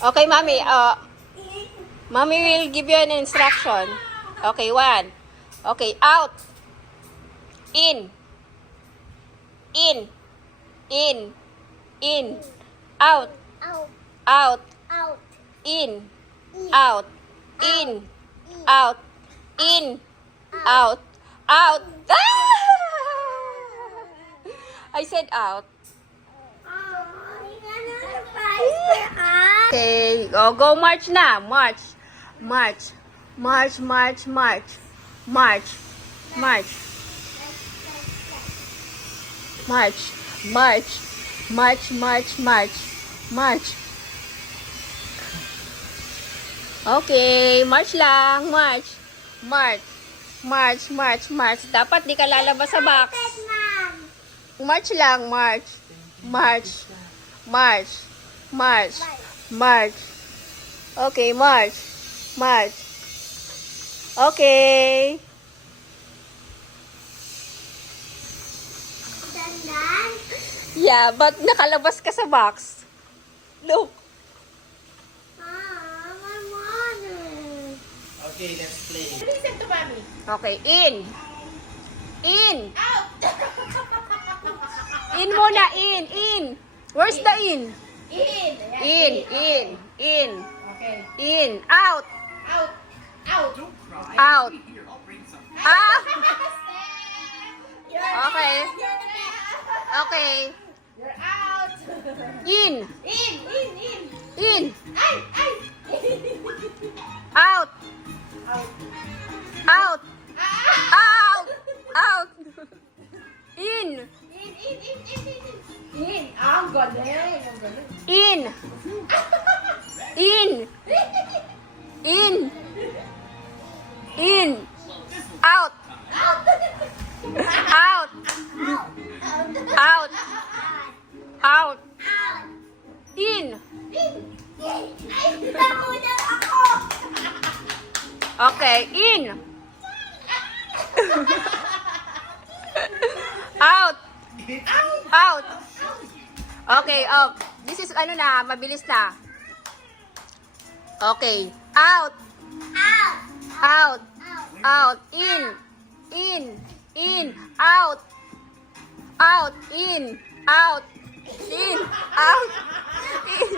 Okay, mommy. Mommy will give you an instruction. Okay, 1. Okay, out. In. In. In. In. Out. Out. Out. Out. In. Out. In. Out. In. Out. Out. I said out. Okay. Go march na. March. March. March, march, march. March. March. March. March. March, march, march. March. Okay. March lang. March. March. March, march, march. Dapat di ka lalabas sa box. March lang. March. March. March. March. March. Okay, march. March. Okay. Dandan. Yeah, but nakalabas ka sa box. Look. My mother. Okay, let's play. Listen to mommy. Okay, in. In. Out! In muna, in. In. Where's the in? In! In, in, in. Okay. In. Out. Out! Out! Don't cry. Out. Here, I'll bring some. Ah! You're Okay. You're Okay. You're out! In. In! In! In! In. Ay! Ay! Out. Out! Out. Ah! Out. Out. In. In! In! In! In! In! In! Ah, ang galing! Ang galing! In. In. In. In. Out. Out! Out. Out. Out. In. Ay, nauna ako. Okay, in. Out. Out. Okay, this is ano na, mabilis na. Okay, out. Out. Out. Out. Out. In. In. In. Out. Out. In. Out. In. Out. In.